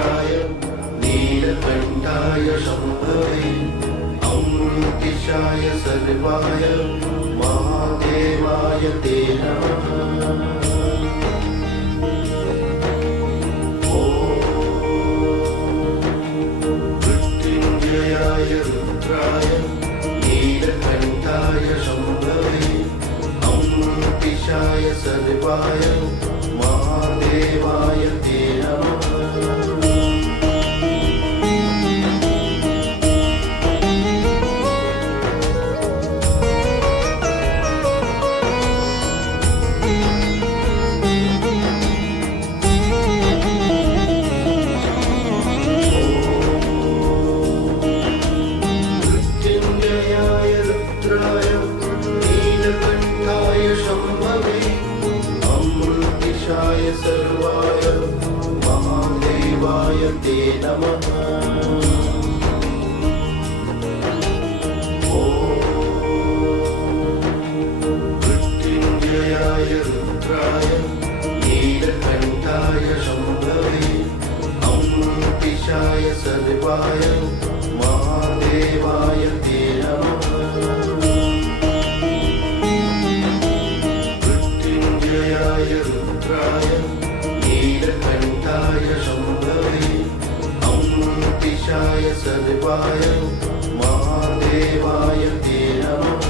रुद्राय नीलकण्ठाय शम्भवे अमृतिशाय सर्वाय महादेवाय ते नमः। मृत्युञ्जयाय रुद्राय नीलकण्ठाय शम्भवे अमृतिशाय सर्वाय महादेवाय ते नमः। मृत्युञ्जयाय रुद्राय नीलकण्ठाय शम्भवे अमृतिशाय सर्वाय महादेवाय ते नमः। मृत्युञ्जयाय रुद्राय नीलकण्ठाय शम्भवे अमृतिशाय सर्वाय महादेवाय ते नमः। मृत्युञ्जयाय रुद्राय नीलकण्ठाय शम्भवे अमृतिशाय सर्वाय महादेवाय ते नमः।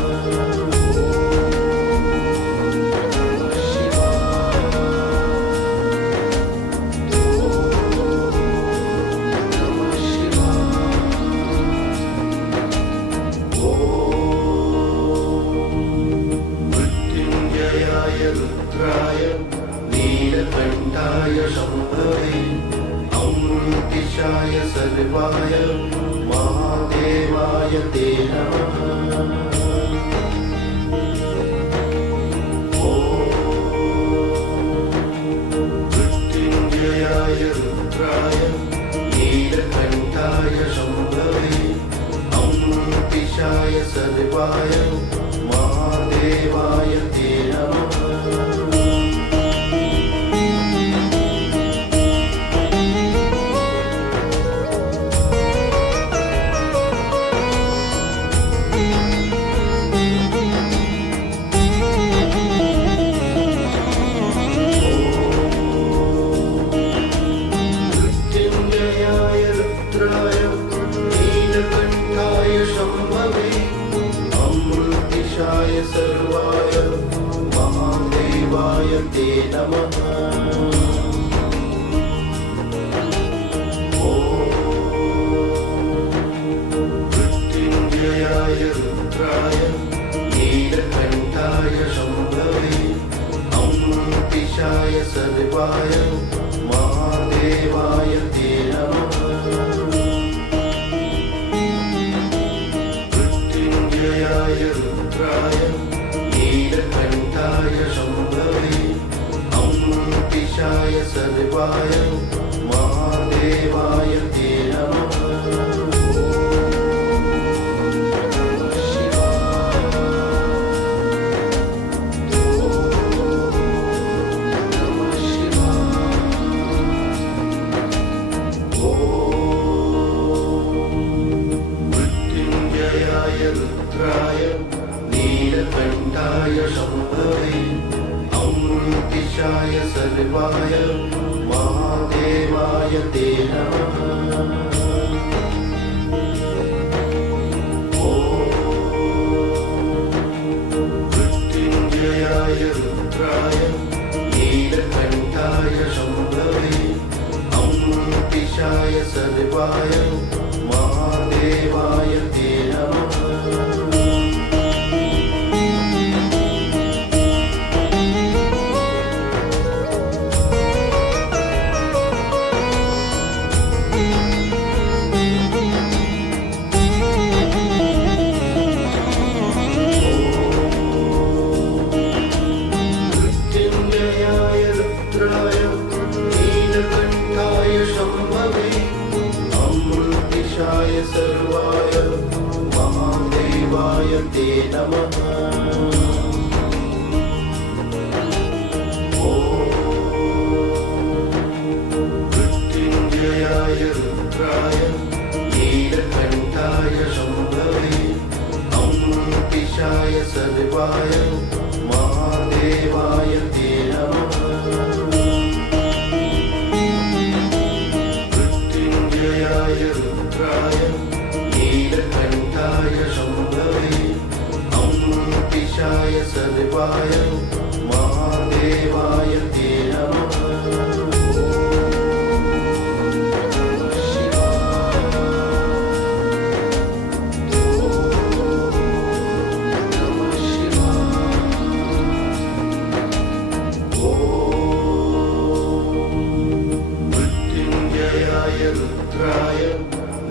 मृत्युञ्जयाय रुद्राय नीलकण्ठाय शम्भवे अमृतिशाय सर्वाय महादेवाय ते नमः। मृत्युञ्जयाय रुद्राय नीलकण्ठाय शम्भवे अमृतिशाय सर्वाय महादेवाय ते नमः। मृत्युञ्जयाय रुद्राय नीलकण्ठाय शम्भवे अमृतिशाय सर्वाय महादेवाय ते नमः। मृत्युञ्जयाय रुद्राय नीलकण्ठाय शम्भवे अमृतिशाय सर्वाय महादेवाय ते नमः। मृत्युञ्जयाय रुद्राय नीलकण्ठाय शम्भवे अमृतिशाय सर्वाय महादेवाय ते नमः। मृत्युञ्जयाय रुद्राय नीलकण्ठाय शम्भवे अमृतिशाय सर्वाय महादेवाय ते नमः। मृत्युञ्जयाय रुद्राय नीलकण्ठाय शम्भवे अमृतिशाय सर्वाय महादेवाय ते नमः। मृत्युञ्जयाय रुद्राय नीलकण्ठाय शम्भवे अमृतिशाय महादेवाय ते नमः मृत्युञ्जयाय रुद्राय नीलकण्ठाय शम्भवे अमृतिशाय सर्वाय महादेवाय ते नमः रुद्राय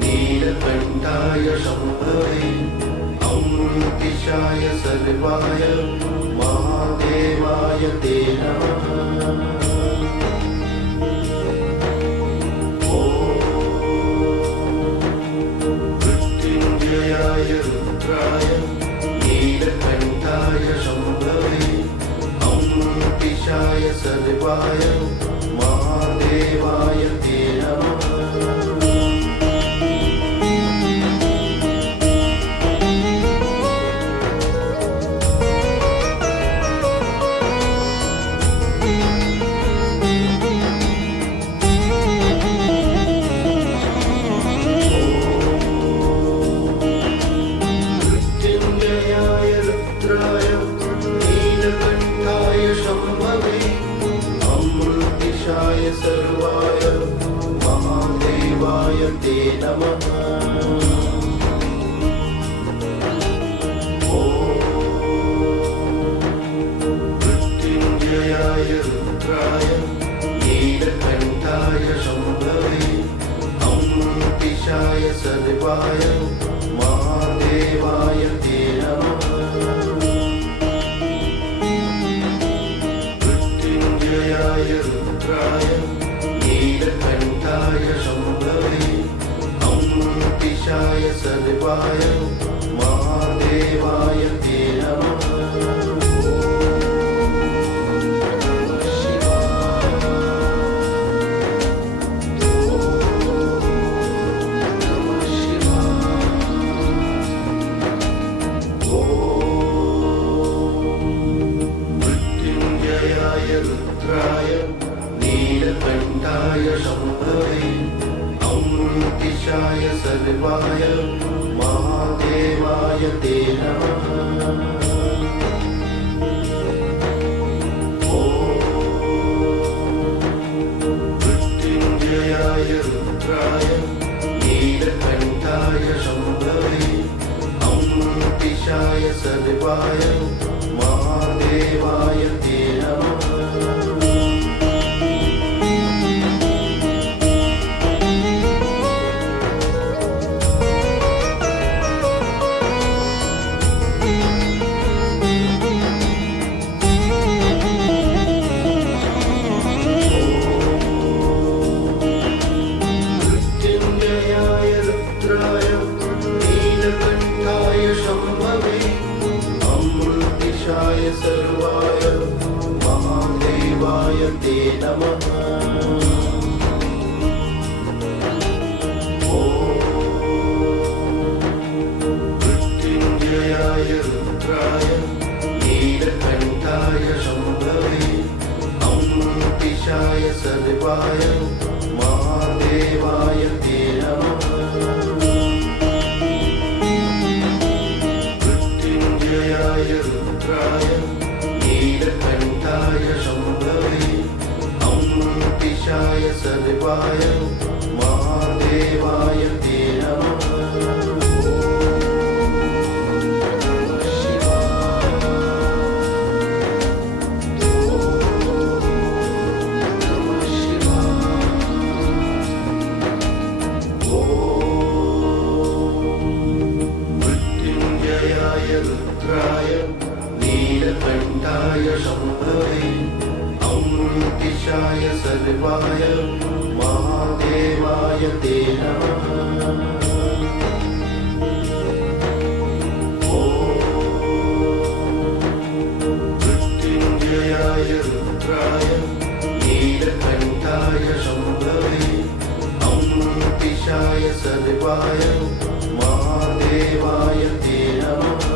नीलकण्ठाय शम्भवे अमृतिशाय सर्वाय महादेवाय ते नमः मृत्युञ्जयाय रुद्राय नीलकण्ठाय शम्भवे अमृतिशाय सर्वाय महादेवाय ते नमः मृत्युञ्जयाय रुद्राय नीलकण्ठाय शम्भवे अमृतिशाय सर्वाय महादेवाय ते नमः मृत्युञ्जयाय रुद्राय नीलकण्ठाय शम्भवे अमृतिशाय सर्वाय महादेवाय ते नमः मृत्युञ्जयाय रुद्राय नीलकण्ठाय शम्भवे अमृतिशाय सर्वाय महादेवाय ते नमः मृत्युञ्जयाय रुद्राय नीलकण्ठाय शम्भवे अमृतिशाय सर्वाय महादेवाय ते नमः मृत्युञ्जयाय रुद्राय नीलकण्ठाय शम्भवे अमृतिशाय सर्वाय महादेवाय ते नमः मृत्युञ्जयाय रुद्राय नीलकण्ठाय शम्भवे अमृतिशाय सर्वाय महादेवाय ते नमः मृत्युञ्जयाय रुद्राय नीलकण्ठाय शम्भवे अमृतिशाय सर्वाय महादेवाय ते नमः मृत्युञ्जयाय रुद्राय नीलकण्ठाय शम्भवे अमृतिशाय सर्वाय महादेवाय ते नमः मृत्युञ्जयाय रुद्राय नीलकण्ठाय शम्भवे अमृतिशाय सर्वाय महादेवाय ते नमः मृत्युञ्जयाय रुद्राय नीलकण्ठाय शम्भवे अमृतिशाय सर्वाय महादेवाय ते नमः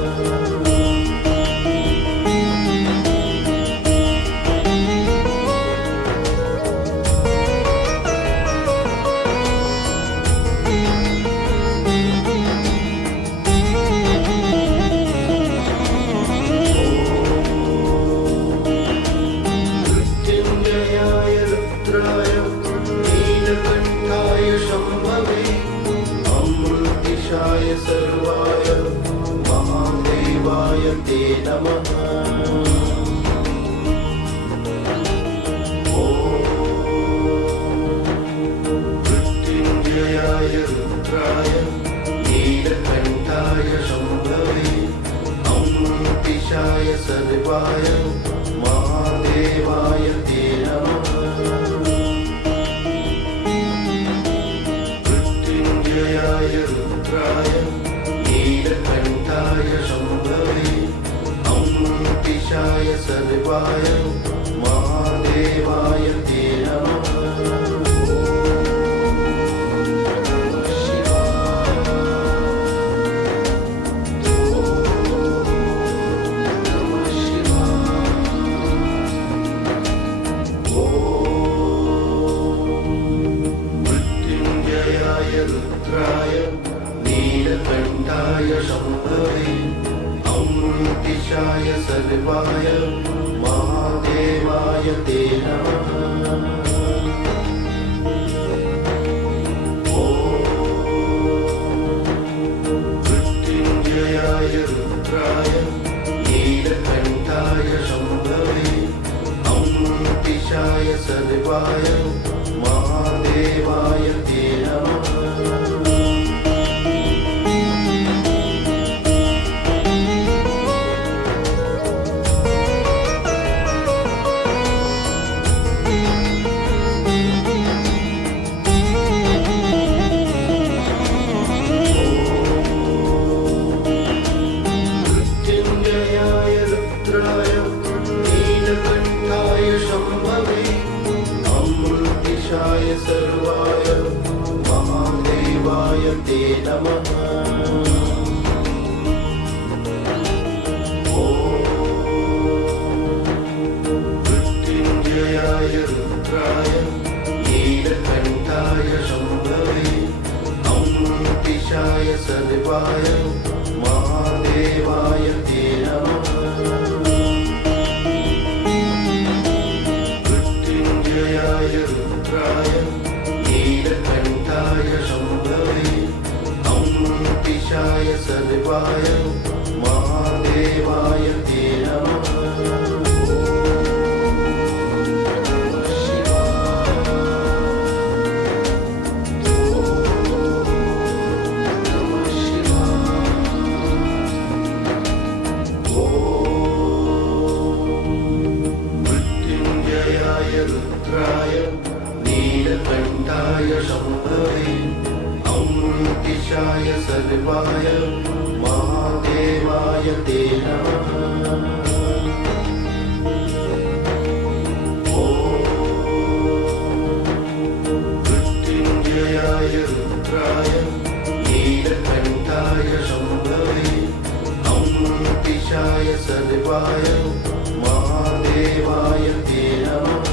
सर्वाय महादेवाय ते नमः मृत्युञ्जयाय रुद्राय नीलकण्ठाय शम्भवे अमृतिशाय सर्वाय महादेवाय ते नमः रुद्राय नीलकण्ठाय शम्भवे अमृतिशाय सर्वाय महादेवाय ते नमः मृत्युञ्जयाय रुद्राय नीलकण्ठाय शम्भवे अमृतिशाय सर्वाय महादेवाय ते नमः मृत्युञ्जयाय रुद्राय नीलकण्ठाय शम्भवे अमृतिशाय सर्वाय महादेवाय ते नमः मृत्युञ्जयाय रुद्राय नीलकण्ठाय शम्भवे अमृतिशाय सर्वाय महादेवाय ते नमः मृत्युञ्जयाय रुद्राय नीलकण्ठाय शम्भवे अमृतिशाय सर्वाय महादेवाय ते नमः मृत्युञ्जयाय रुद्राय नीलकण्ठाय शम्भवे अमृतिशाय सर्वाय महादेवाय ते नमः मृत्युञ्जयाय रुद्राय नीलकण्ठाय शम्भवे अमृतिशाय सर्वाय महादेवाय ते नमः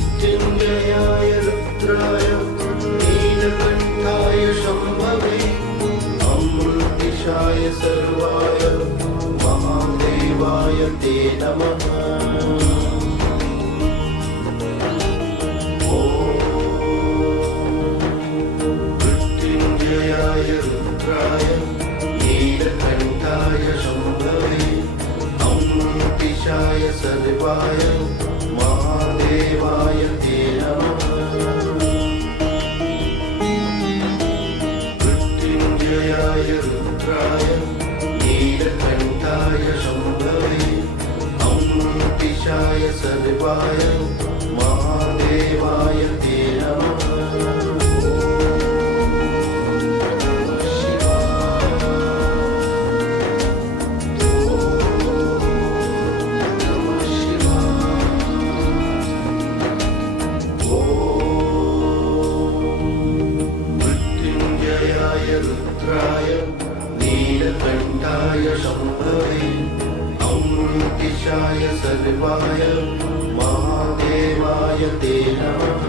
मृत्युञ्जयाय रुद्राय नीलकण्ठाय शम्भवे अमृतिशाय सर्वाय महादेवाय ते नमः मृत्युञ्जयाय रुद्राय नीलकण्ठाय शम्भवे अमृतिशाय सर्वाय महादेवाय ते नमः मृत्युञ्जयाय रुद्राय नीलकण्ठाय शम्भवे अमृतिशाय सर्वाय महादेवाय ते नमः मृत्युञ्जयाय रुद्राय नीलकण्ठाय शम्भवे अमृतिशाय सर्वाय महादेवाय ते नमः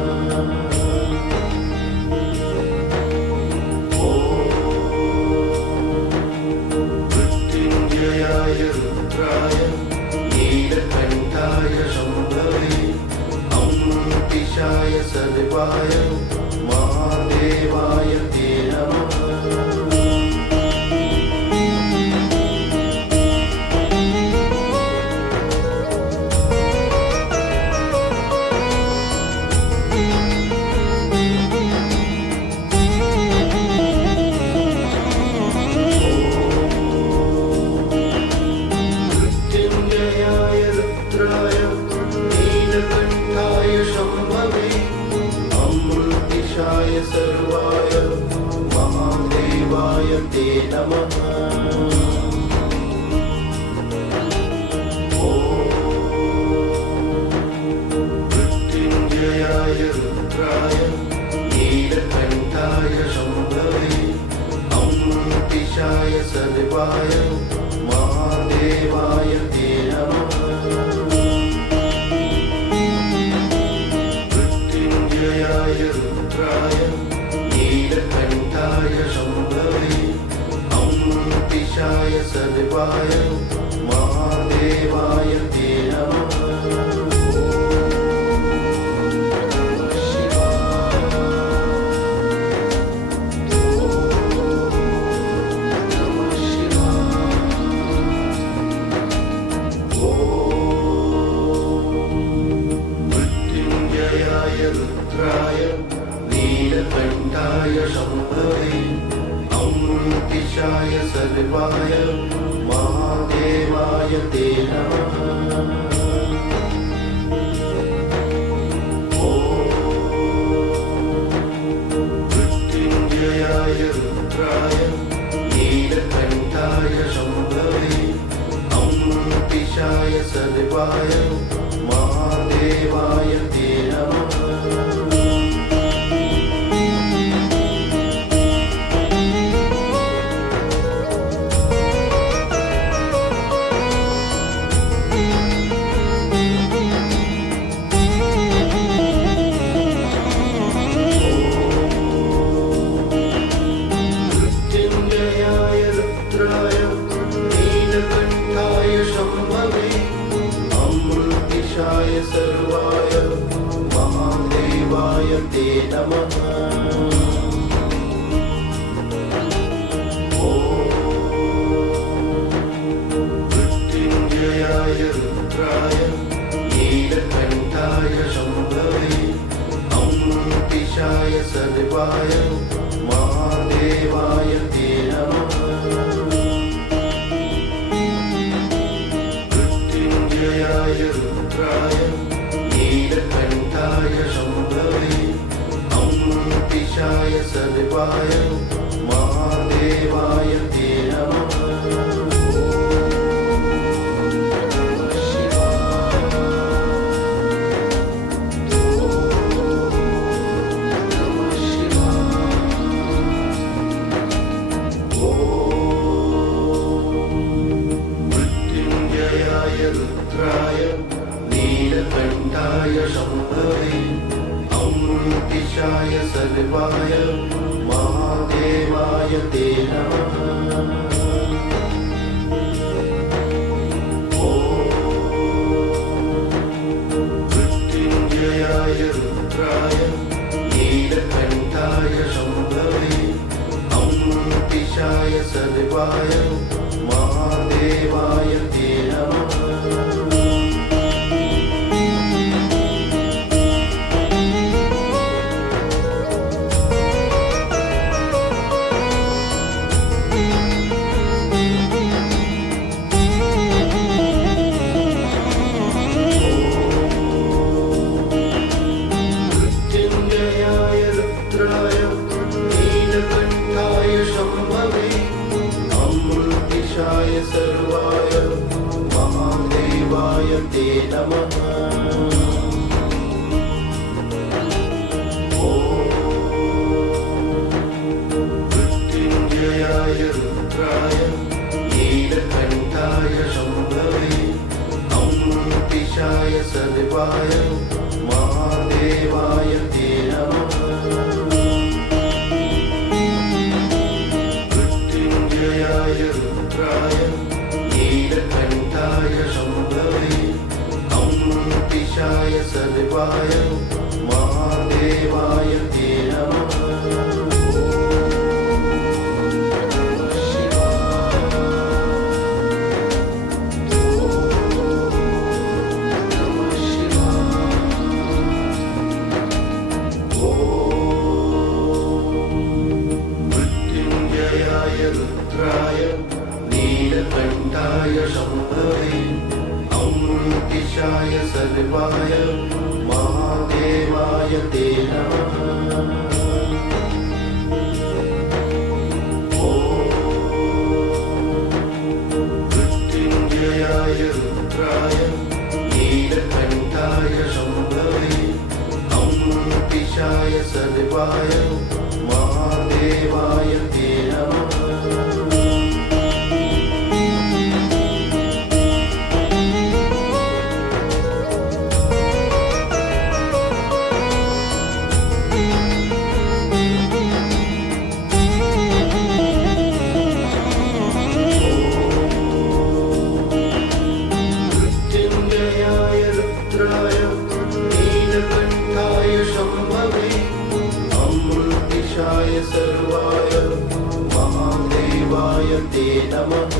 मृत्युञ्जयाय रुद्राय नीलकण्ठाय शम्भवे अमृतिशाय सर्वाय महादेवाय ते नमः मृत्युञ्जयाय रुद्राय नीलकण्ठाय शम्भवे अमृतिशाय सर्वाय महादेवाय ते नमः। मृत्युञ्जयाय रुद्राय नीलकण्ठाय शम्भवे अमृतिशाय सर्वाय महादेवाय ते नमः। रुद्राय नीलकण्ठाय शम्भवे अमृतिशाय सर्वाय महादेवाय ते नमः। मृत्युञ्जयाय रुद्राय नीलकण्ठाय शम्भवे अमृतिशाय सर्वाय महादेवाय ते नमः। मृत्युञ्जयाय रुद्राय नीलकण्ठाय शम्भवे अमृतिशाय सर्वाय महादेवाय ते नमः। मृत्युञ्जयाय रुद्राय नीलकण्ठाय शम्भवे अमृतिशाय सर्वाय महादेवाय ते नमः। मृत्युञ्जयाय रुद्राय नीलकण्ठाय शम्भवे अमृतिशाय सर्वाय महादेवाय ते नमः। मृत्युञ्जयाय रुद्राय नीलकण्ठाय शम्भवे अमृतिशाय सर्वाय महादेवाय ते नमः। मृत्युञ्जयाय रुद्राय नीलकण्ठाय शम्भवे अमृतिशाय सर्वाय महादेवाय ते नमः। मृत्युञ्जयाय रुद्राय नीलकण्ठाय शम्भवे अमृतिशाय सर्वाय महादेवाय ते नमः। मृत्युञ्जयाय रुद्राय नीलकण्ठाय शम्भवे अमृतिशाय सर्वाय महादेवाय ते नमः। मृत्युञ्जयाय रुद्राय नीलकण्ठाय शम्भवे अमृतिशाय सर्वाय महादेवाय ते नमः। मृत्युञ्जयाय रुद्राय नीलकण्ठाय शम्भवे अमृतिशाय सर्वाय महादेवाय ते नमः। सदेवाय महादेवाय ते नमः। मृत्युञ्जयाय रुद्राय नीलकण्ठाय शम्भवे अमृतिशाय सर्वाय महादेवाय ते नमः।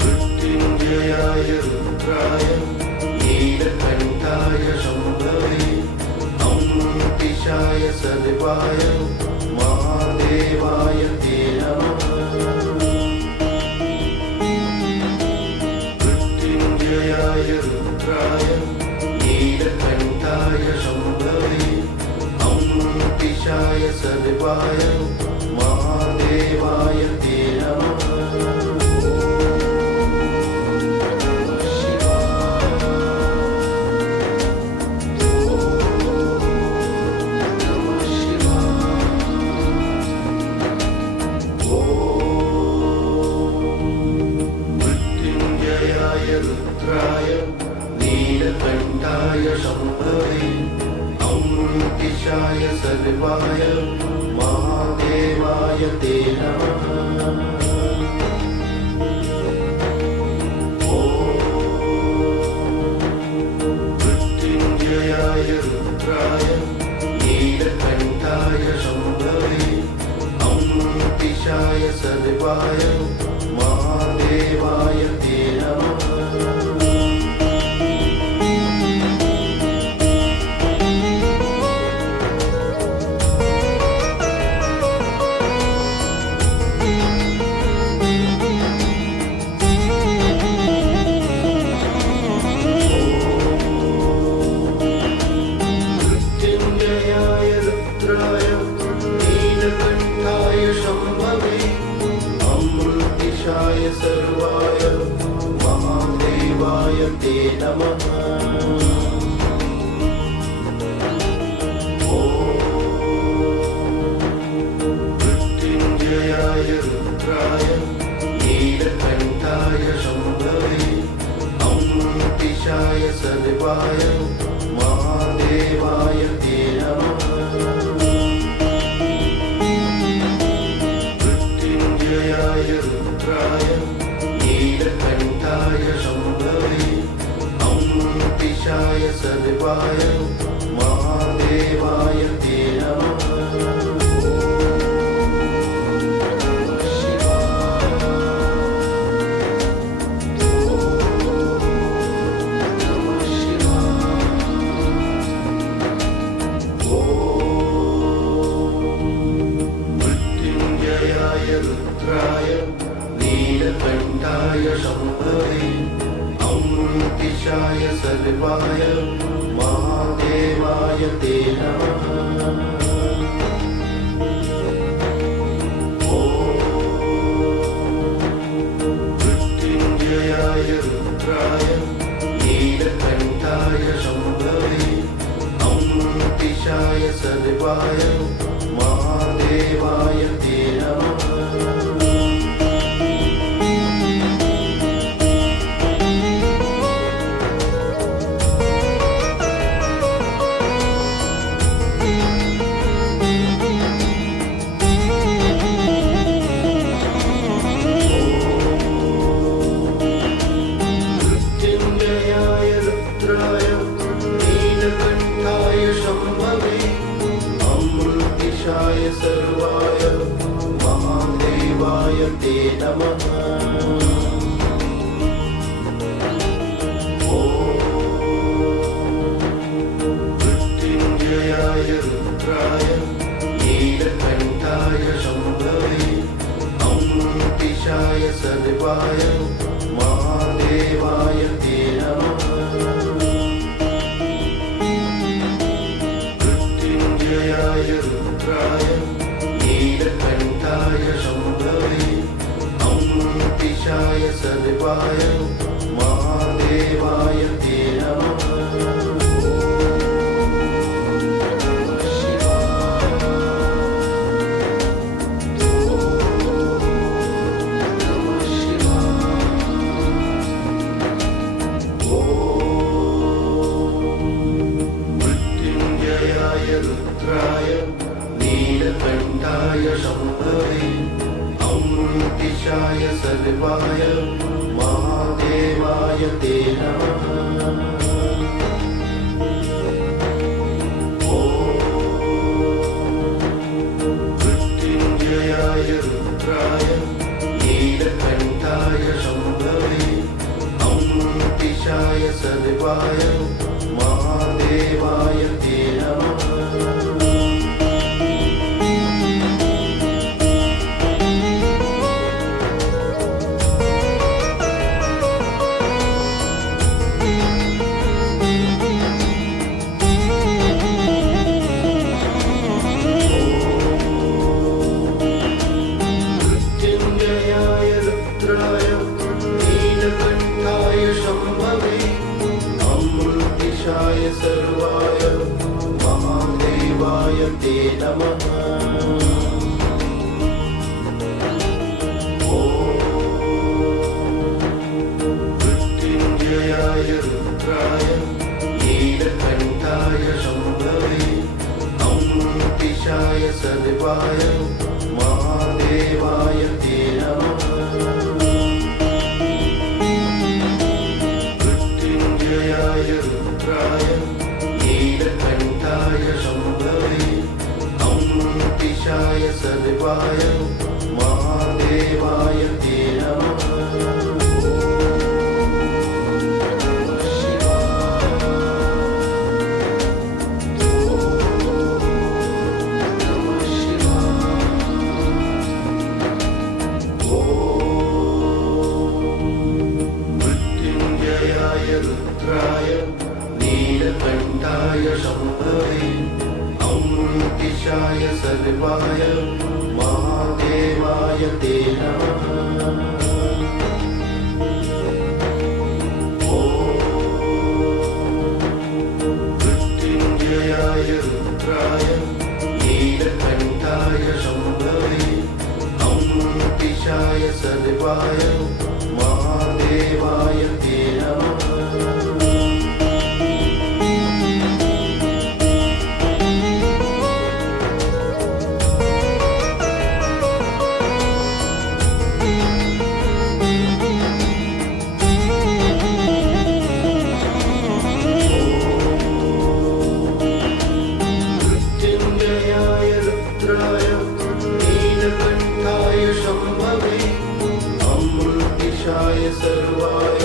मृत्युञ्जयाय रुद्राय नीलकण्ठाय शम्भवे अमृतिशाय सर्वाय महादेवाय ते नमः। मृत्युञ्जयाय रुद्राय नीलकण्ठाय शम्भवे अमृतिशाय सर्वाय महादेवाय ते नमः। मृत्युञ्जयाय रुद्राय नीलकण्ठाय शम्भवे अमृतिशाय सर्वाय महादेवाय ते नमः। मृत्युञ्जयाय रुद्राय नीलकण्ठाय शम्भवे अमृतिशाय सर्वाय महादेवाय ते नमः। मृत्युञ्जयाय रुद्राय नीलकण्ठाय शम्भवे अमृतिशाय सर्वाय महादेवाय ते नमः। मृत्युञ्जयाय रुद्राय नीलकण्ठाय शम्भवे अमृतिशाय सर्वाय महादेवाय ते नमः। मृत्युञ्जयाय रुद्राय नीलकण्ठाय शम्भवे अमृतिशाय सर्वाय महादेवाय ते नमः। मृत्युञ्जयाय रुद्राय नीलकण्ठाय शम्भवे अमृतिशाय सर्वाय महादेवाय ते नमः। मृत्युञ्जयाय रुद्राय नीलकण्ठाय शम्भवे अमृतिशाय सर्वाय महादेवाय ते नमः। मृत्युञ्जयाय रुद्राय नीलकण्ठाय शम्भवे अमृतिशाय सर्वाय महादेवाय ते नमः। मृत्युञ्जयाय रुद्राय नीलकण्ठाय शम्भवे अमृतिशाय सर्वाय महादेवाय ते नमः। मृत्युञ्जयाय रुद्राय नीलकण्ठाय शम्भवे अमृतिशाय सर्वाय महादेवाय महादेवाय ते नमः। मृत्युञ्जयाय रुद्राय नीलकण्ठाय शम्भवे अमृतिशाय सर्वाय महादेवाय ते नमः। मृत्युञ्जयाय रुद्राय नीलकण्ठाय शम्भवे अमृतिशाय सर्वाय महादेवाय ते नमः। मृत्युञ्जयाय रुद्राय नीलकण्ठाय शम्भवे अमृतिशाय सर्वाय महादेवाय ते नमः। मृत्युञ्जयाय रुद्राय नीलकण्ठाय शम्भवे अमृतिशाय सर्वाय महादेवाय ते नमः। मृत्युञ्जयाय रुद्राय नीलकण्ठाय शम्भवे अमृतिशाय सर्वाय महादेवाय ते नमः। मृत्युञ्जयाय रुद्राय नीलकण्ठाय शम्भवे अमृतिशाय सर्वाय महादेवाय ते नमः। मृत्युञ्जयाय रुद्राय नीलकण्ठाय शम्भवे अमृतिशाय सर्वाय महादेवाय ते नमः। मृत्युञ्जयाय रुद्राय नीलकण्ठाय शम्भवे अमृतिशाय सर्वाय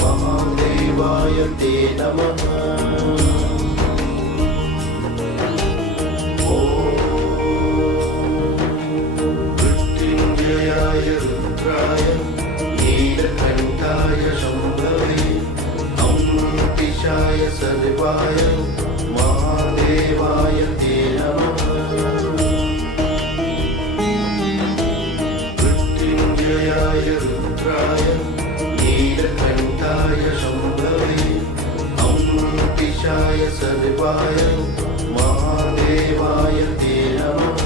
महादेवाय ते नमः। मृत्युञ्जयाय रुद्राय नीलकण्ठाय शम्भवे अमृतिशाय सर्वाय महादेवाय ते नमः। मृत्युञ्जयाय रुद्राय नीलकण्ठाय शम्भवे अमृतिशाय सर्वाय महादेवाय ते नमः।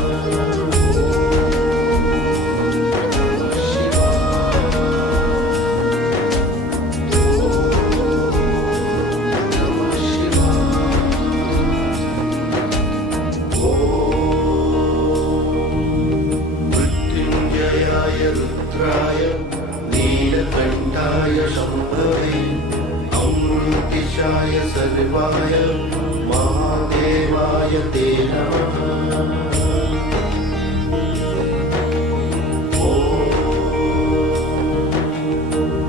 मृत्युञ्जयाय रुद्राय नीलकण्ठाय शम्भवे अमृतिशाय सर्वाय महादेवाय ते नमः।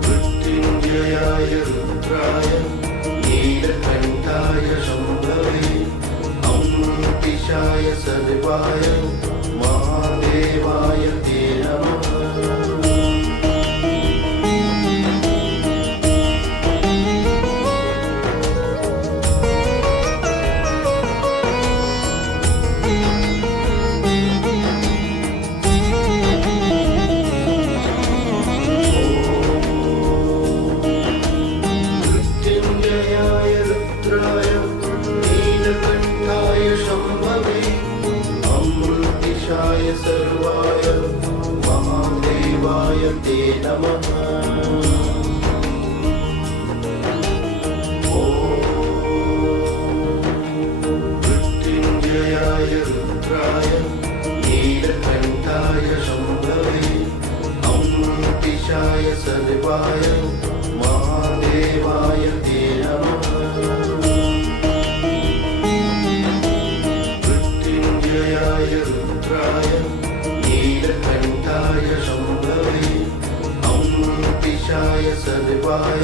मृत्युञ्जयाय रुद्राय नीलकण्ठाय शम्भवे अमृतिशाय सर्वाय महादेवाय ते नमः। नमः। मृत्युञ्जयाय रुद्राय नीलकण्ठाय शम्भवे अमृतिशाय सर्वाय महादेवाय ते नमः। मृत्युञ्जयाय रुद्राय नीलकण्ठाय शम्भवे अमृतिशाय सर्वाय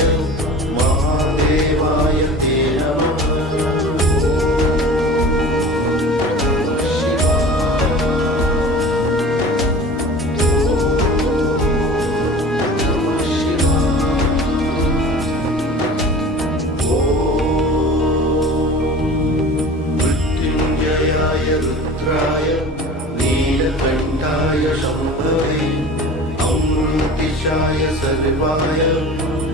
महादेवाय ते नमः। रुद्राय नीलकण्ठाय शम्भवे अमृतिशाय सर्वाय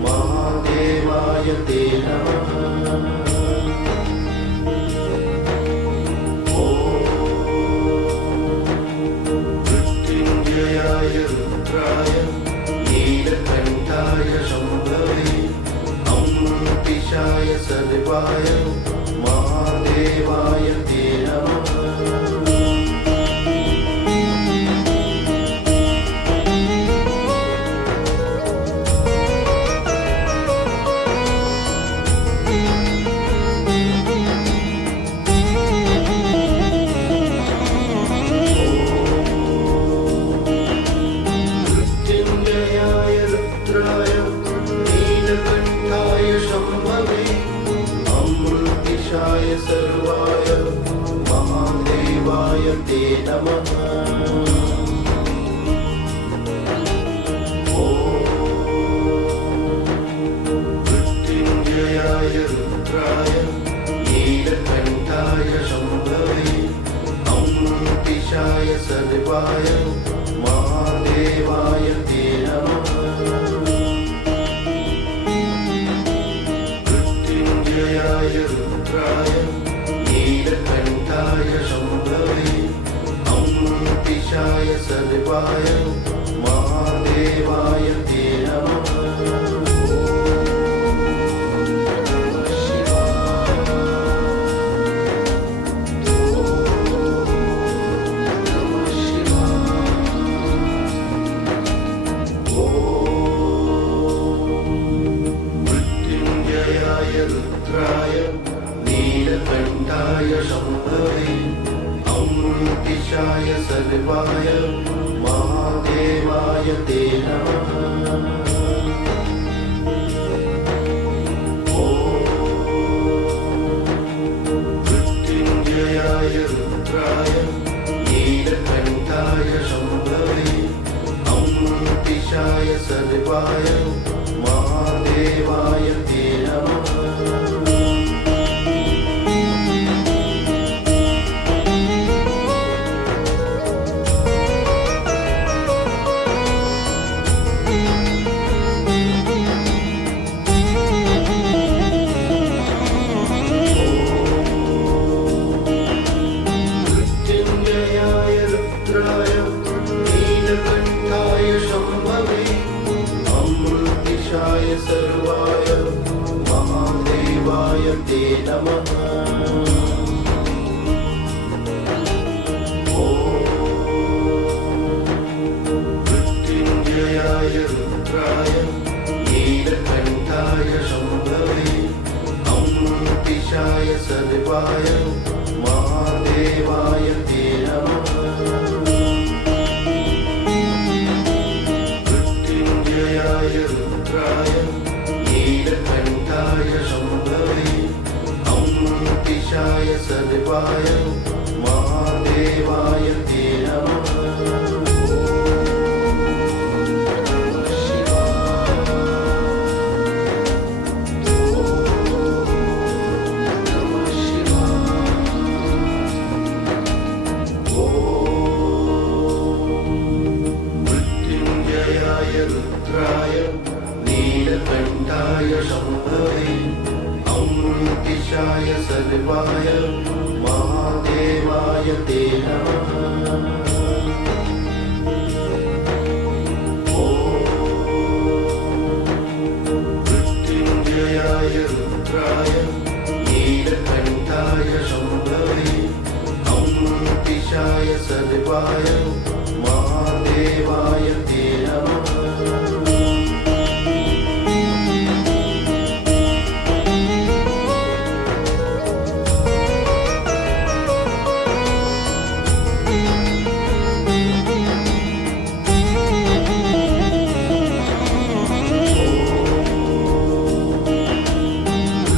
महादेवाय ते नमः। मृत्युञ्जयाय रुद्राय नीलकण्ठाय शम्भवे अमृतिशाय सर्वाय महादेवाय ते नमः। मृत्युञ्जयाय रुद्राय नीलकण्ठाय शम्भवे अमृतिशाय सर्वाय महादेवाय ते नमः। मृत्युञ्जयाय रुद्राय नीलकण्ठाय शम्भवे अमृतिशाय सर्वाय महादेवाय ते नमः। मृत्युञ्जयाय रुद्राय नीलकण्ठाय शम्भवे अमृतिशाय सर्वाय महादेवाय ते नमः। मृत्युञ्जयाय रुद्राय नीलकण्ठाय शम्भवे अमृतिशाय सर्वाय महादेवाय ते नमः। मृत्युञ्जयाय रुद्राय नीलकण्ठाय शम्भवे अमृतिशाय सर्वाय महादेवाय ते नमः। मृत्युञ्जयाय रुद्राय नीलकण्ठाय शम्भवे अमृतिशाय सर्वाय महादेवाय ते नमः। मृत्युञ्जयाय रुद्राय नीलकण्ठाय शम्भवे अमृतिशाय सर्वाय महादेवाय ते नमः। मृत्युञ्जयाय रुद्राय नीलकण्ठाय शम्भवे अमृतिशाय सर्वाय महादेवाय ते नमः। मृत्युञ्जयाय रुद्राय नीलकण्ठाय शम्भवे अमृतिशाय सर्वाय महादेवाय ते नमः। सर्वाय महादेवाय ते नमः।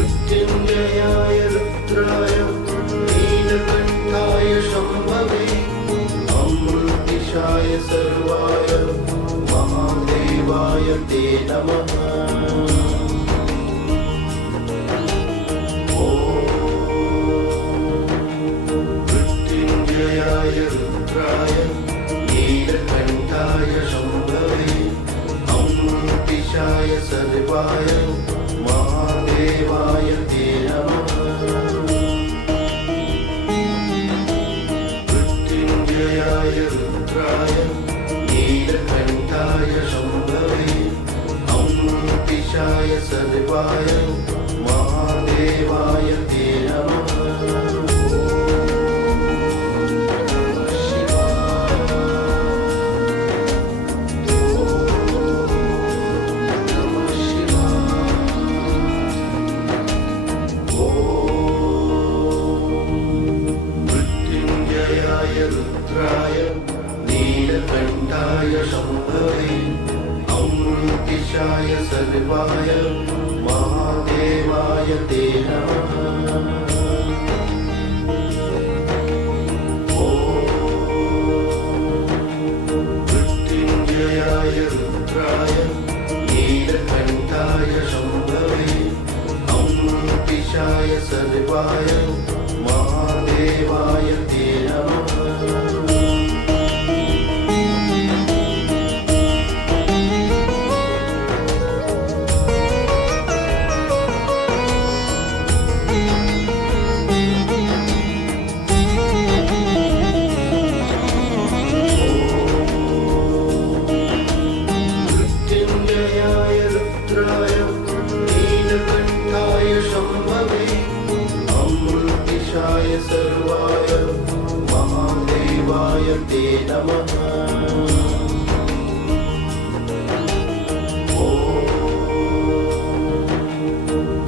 मृत्युञ्जयाय रुद्राय नीलकण्ठाय शम्भवे अमृतिशाय सर्वाय महादेवाय ते नमः। मृत्युञ्जयाय रुद्राय नीलकण्ठाय शम्भवे अमृतिशाय सर्वाय महादेवाय ते नमः। मृत्युञ्जयाय रुद्राय नीलकण्ठाय शम्भवे अमृतिशाय सर्वाय महादेवाय ते नमः। मृत्युञ्जयाय रुद्राय नीलकण्ठाय शम्भवे अमृतिशाय सर्वाय महादेवाय ते नमः। मृत्युञ्जयाय रुद्राय नीलकण्ठाय शम्भवे अमृतिशाय सर्वाय महादेवाय ते नमः। मृत्युञ्जयाय रुद्राय नीलकण्ठाय शम्भवे अमृतिशाय सर्वाय महादेवाय ते नमः।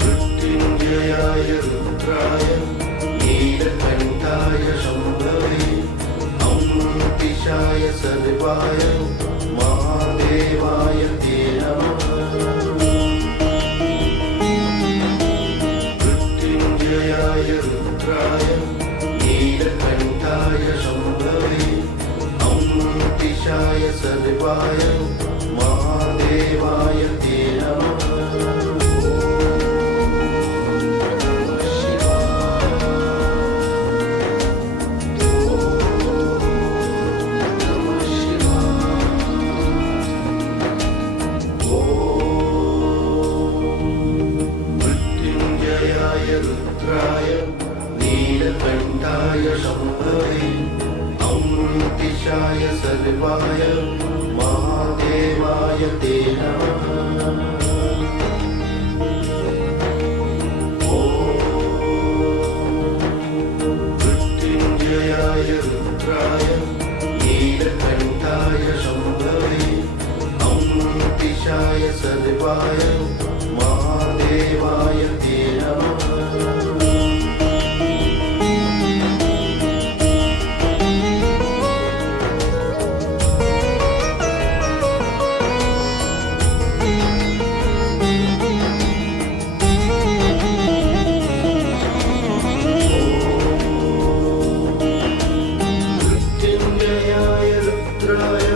मृत्युञ्जयाय रुद्राय नीलकण्ठाय शम्भवे अमृतिशाय सर्वाय महादेवाय ते नमः। मृत्युञ्जयाय रुद्राय नीलकण्ठाय शम्भवे अमृतिशाय सर्वाय महादेवाय ते नमः। मृत्युञ्जयाय रुद्राय नीलकण्ठाय शम्भवे अमृतिशाय सर्वाय महादेवाय ते नमः। मृत्युञ्जयाय रुद्राय नीलकण्ठाय शम्भवे अमृतिशाय सर्वाय महादेवाय ते नमः। मृत्युञ्जयाय रुद्राय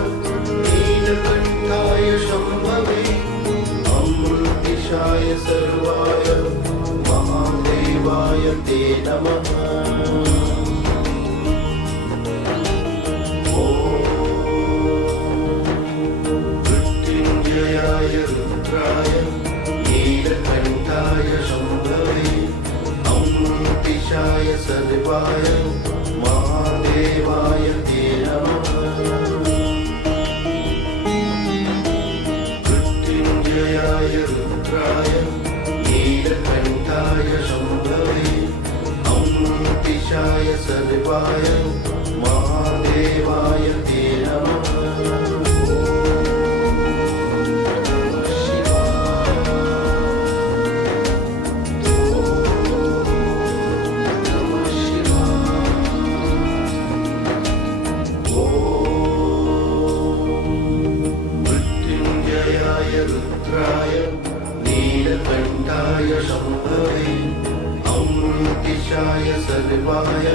नीलकण्ठाय शम्भवे अमृतिशाय सर्वाय महादेवाय ते नमः। मृत्युञ्जयाय रुद्राय नीलकण्ठाय शम्भवे अमृतिशाय सर्वाय महादेवाय ते नमः। मृत्युञ्जयाय रुद्राय नीलकण्ठाय शम्भवे अमृतिशाय सर्वाय महादेवाय रुद्राय नीलकण्ठाय शम्भवे अमृतिशाय सर्वाय